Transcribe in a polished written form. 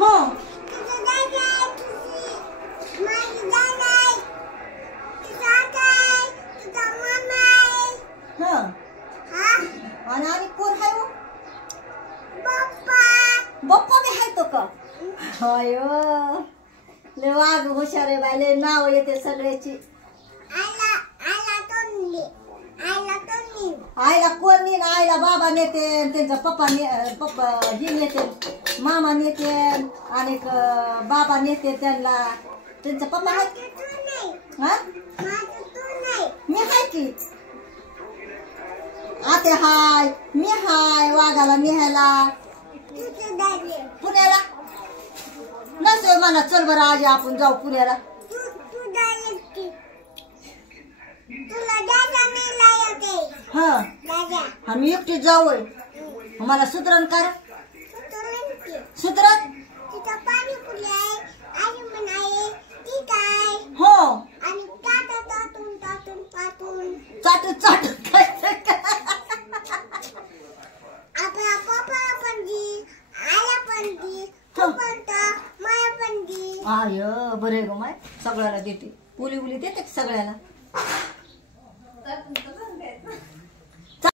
हो आणि कोण आहे हो? बाप्पा बी आहे तो का? अयो लय वाघ हुशार आहे बाई, लय नाव येते सगळ्याची. आईला कोण नेन? आईला बाबा नेते, त्यांचा पप्पा ही नेते, मामा नेते आणि बाबा नेते त्यांना. त्यांचा पप्पा आहे हा? मी हाय की आते हाय, मी हाय वाघाला न्यायला पुण्याला. नसेल मला चल बरं आज आपण जाऊ पुण्याला. हा मी एकटी जाऊ. मला सुधरण कर सुधरण हो चाटून चाटून आय बरे ग माय सगळ्याला देते. पुली उली देते सगळ्याला.